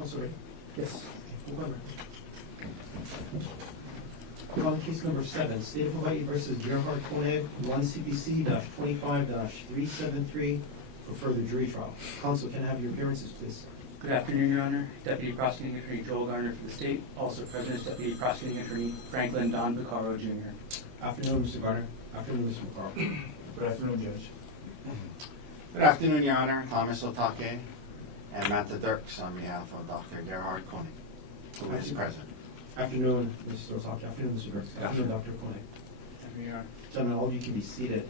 Counsel ready? Yes. Okay, on case number 7, State of Hawaii versus Gerhardt Konig, 1 CPC-25-373 for further jury trial. Counsel, can I have your appearances, please? Good afternoon, Your Honor. Deputy Prosecuting Attorney Joel Garner for the state. Also present is Deputy Prosecuting Attorney Franklin Don Buccaro, Jr. Afternoon, Mr. Garner. Afternoon, Mr. McCarl. Good afternoon, Judge. Good afternoon, Your Honor. Thomas Otake and Manta Dirks on behalf of Dr. Gerhardt Konig, who is present. Afternoon, Mr. Osaki. Afternoon, Mr. Dirks. Afternoon, Dr. Konig. Afternoon, Your Honor. Gentlemen, all of you can be seated.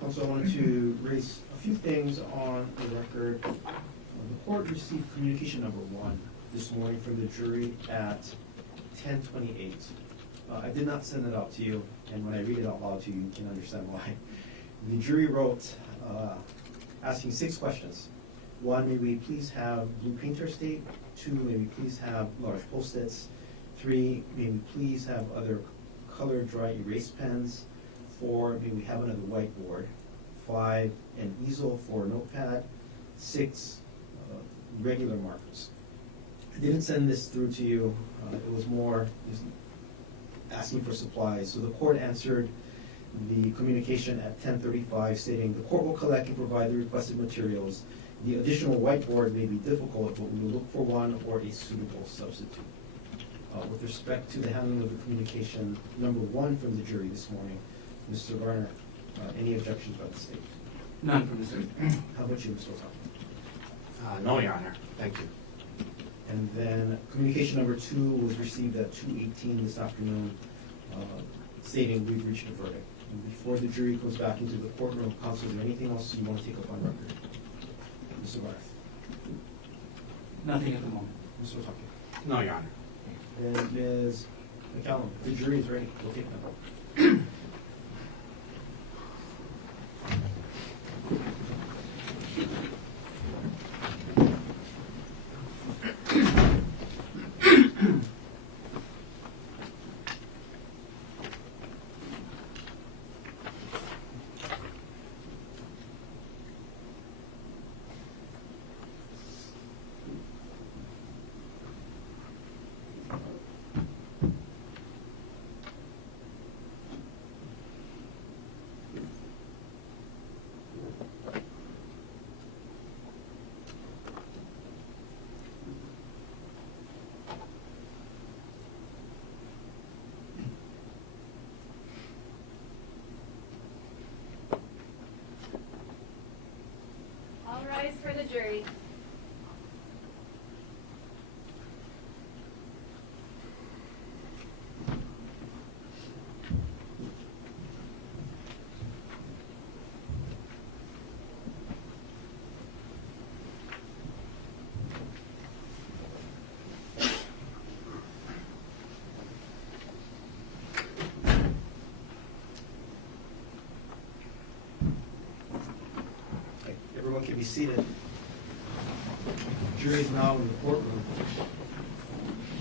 Counsel, I wanted to raise a few things on the record. The court received communication number 1 this morning from the jury at 10:28. I did not send it out to you, and when I read it out loud to you, you can understand why. The jury wrote asking 6 questions. 1, may we please have blue painter state? 2, may we please have large Post-its? 3, may we please have other colored dry erase pens? 4, may we have another whiteboard? 5, an easel for a notepad. 6, regular markers. I didn't send this through to you. It was more just asking for supplies. So the court answered the communication at 10:35 stating the court will collect and provide the requested materials. The additional whiteboard may be difficult, but we will look for one or a suitable substitute. With respect to the handling of the communication number 1 from the jury this morning, Mr. Garner, any objections by the state? None from the state. How about you, Mr. Osaki? No, Your Honor. Thank you. And then communication number 2 was received at 2:18 this afternoon, stating we've reached a verdict. And before the jury goes back into the courtroom, counsel, is there anything else you want to take up on record? Mr. Garner? Nothing at the moment. Mr. Osaki? No, Your Honor. And Ms. McCallum, the jury is ready. We'll take that. All rise for the jury. Okay, everyone can be seated. Jury is now in the courtroom.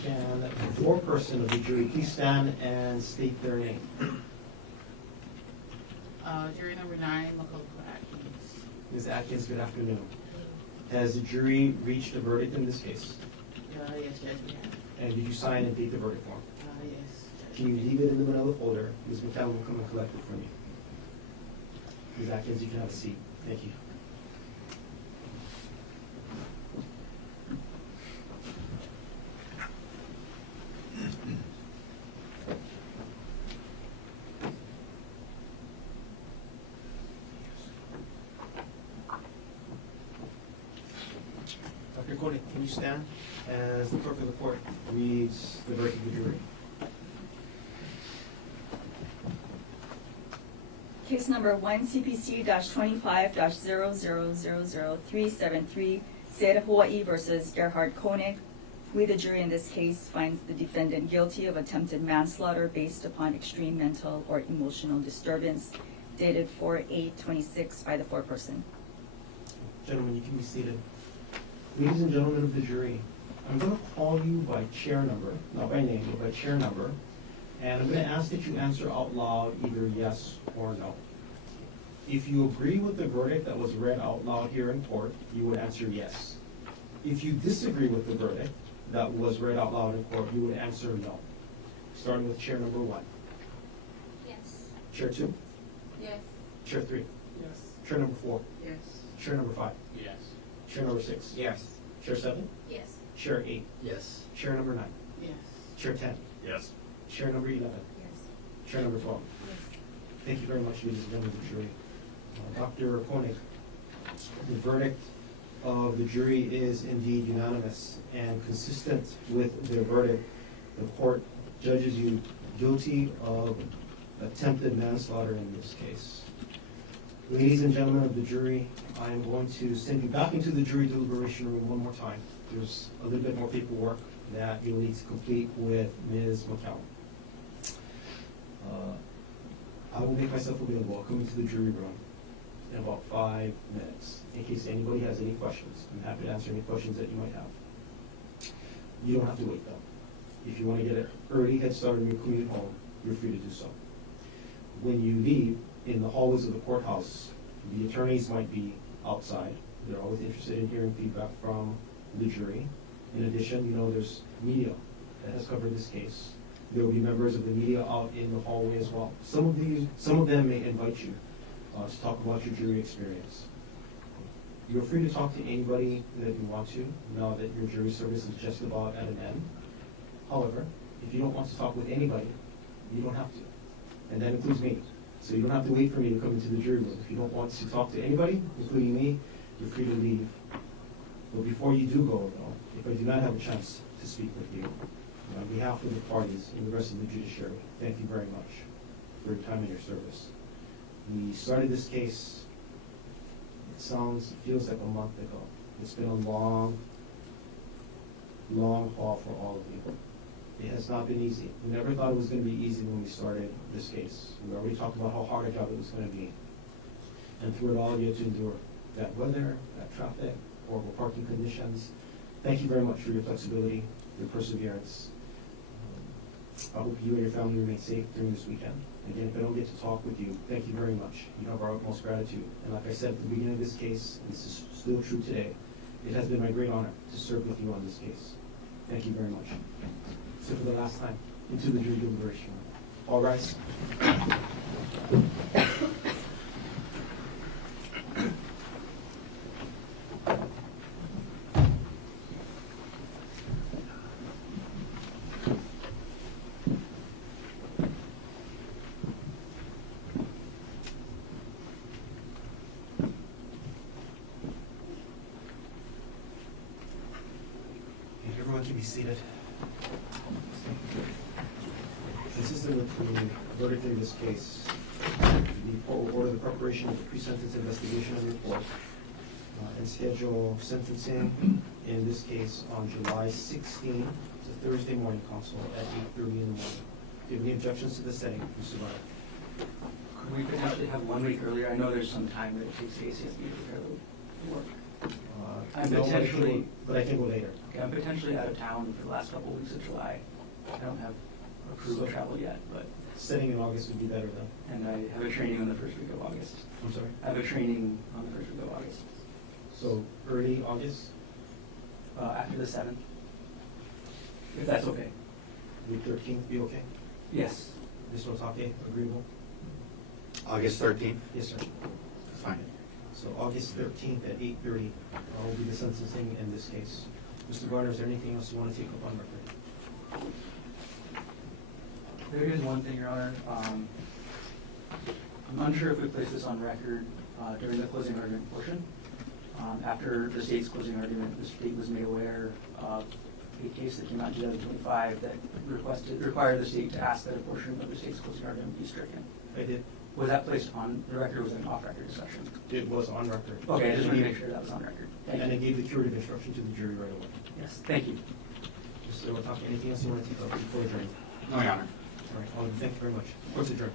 Can the foreperson of the jury please stand and state their name? Jury number 9, Makoto Atkins. Ms. Atkins, good afternoon. Has the jury reached a verdict in this case? Yes, Judge, we have. And did you sign and date the verdict form? Yes, Judge. Can you leave it in the manila folder? Ms. McCallum will come and collect it from you. Ms. Atkins, you can have a seat. Thank you. Dr. Konig, can you stand as the clerk of the court reads the verdict of the jury? Case number 1 CPC-25-00000373, State of Hawaii versus Gerhardt Konig. We, the jury in this case, finds the defendant guilty of attempted manslaughter based upon extreme mental or emotional disturbance, dated 4/8/26 by the foreperson. Gentlemen, you can be seated. Ladies and gentlemen of the jury, I'm going to call you by chair number, not by name, but by chair number, and I'm going to ask that you answer out loud either yes or no. If you agree with the verdict that was read out loud here in court, you would answer yes. If you disagree with the verdict that was read out loud in court, you would answer no. Starting with chair number 1. Yes. Chair 2. Yes. Chair 3. Yes. Chair number 4. Yes. Chair number 5. Yes. Chair number 6. Yes. Chair 7. Yes. Chair 8. Yes. Chair number 9. Yes. Chair 10. Yes. Chair number 11. Yes. Chair number 12. Yes. Thank you very much, ladies and gentlemen of the jury. Dr. Konig, the verdict of the jury is indeed unanimous and consistent with their verdict. The court judges you guilty of attempted manslaughter in this case. Ladies and gentlemen of the jury, I am going to send you back into the jury deliberation room one more time. There's a little bit more paperwork that you'll need to complete with Ms. McCown. I will make myself available. I'll come into the jury room in about 5 minutes in case anybody has any questions. I'm happy to answer any questions that you might have. You don't have to wait though. If you want to get an early head start on your commute home, you're free to do so. When you leave in the hallways of the courthouse, the attorneys might be outside. They're always interested in hearing feedback from the jury. In addition, you know there's media that has covered this case. There will be members of the media out in the hallway as well. Some of them may invite you to talk about your jury experience. You're free to talk to anybody that you want to, now that your jury service is just about at an end. However, if you don't want to talk with anybody, you don't have to. And that includes me. So you don't have to wait for me to come into the jury room. If you don't want to talk to anybody, including me, you're free to leave. But before you do go, though, if I do not have a chance to speak with you, on behalf of the parties and the rest of the judiciary, thank you very much for your time and your service. We started this case, it feels like a month ago. It's been a long, long haul for all of you. It has not been easy. We never thought it was going to be easy when we started this case. We already talked about how hard a job it was going to be. And through it all, you had to endure bad weather, bad traffic, horrible parking conditions. Thank you very much for your flexibility, your perseverance. I hope you and your family remain safe during this weekend. Again, if I don't get to talk with you, thank you very much. You have our utmost gratitude. And like I said at the beginning of this case, and this is still true today, it has been my great honor to serve with you on this case. Thank you very much. So for the last time, into the jury deliberation room. All rise. Everyone can be seated. Consistent with the verdict in this case, the court will order the preparation of the pre-sentence investigation and report and schedule sentencing in this case on July 16th, it's a Thursday morning, counsel, at 8:30 in the morning. Do you have any objections to the setting, Mr. Barr? Could we potentially have 1 week earlier? I know there's some time that it takes the ACSB to prepare the work. I'm No, potentially- but I can go later. Okay, I'm potentially out of town for the last couple of weeks of July. I don't have approved travel yet, but, Setting in August would be better though. and I have a training on the first week of August. I'm sorry. I have a training on the first week of August, So early August, after the 7th, if that's okay. would 13th be okay? Yes. Mr. Otake, agreeable? August 13th? Yes, sir. That's fine. So August 13th at 8:30 will be the sentencing in this case. Mr. Garner, is there anything else you want to take up on record? There is one thing, Your Honor. I'm unsure if we placed this on record during the closing argument portion. After the state's closing argument, the state was made aware of a case that came out in 2025 that required the state to ask that a portion of the state's closing argument be stricken. I did. Was that placed on the record or was it an off-record discussion? It was on record. Okay, I just want to make sure that was on record. Thank And I you. gave the curative instruction to the jury right away. Yes, thank you. Mr. Otake, anything else you want to take up before adjourning? No, Your Honor. All right, thank you very much. Court's adjourned.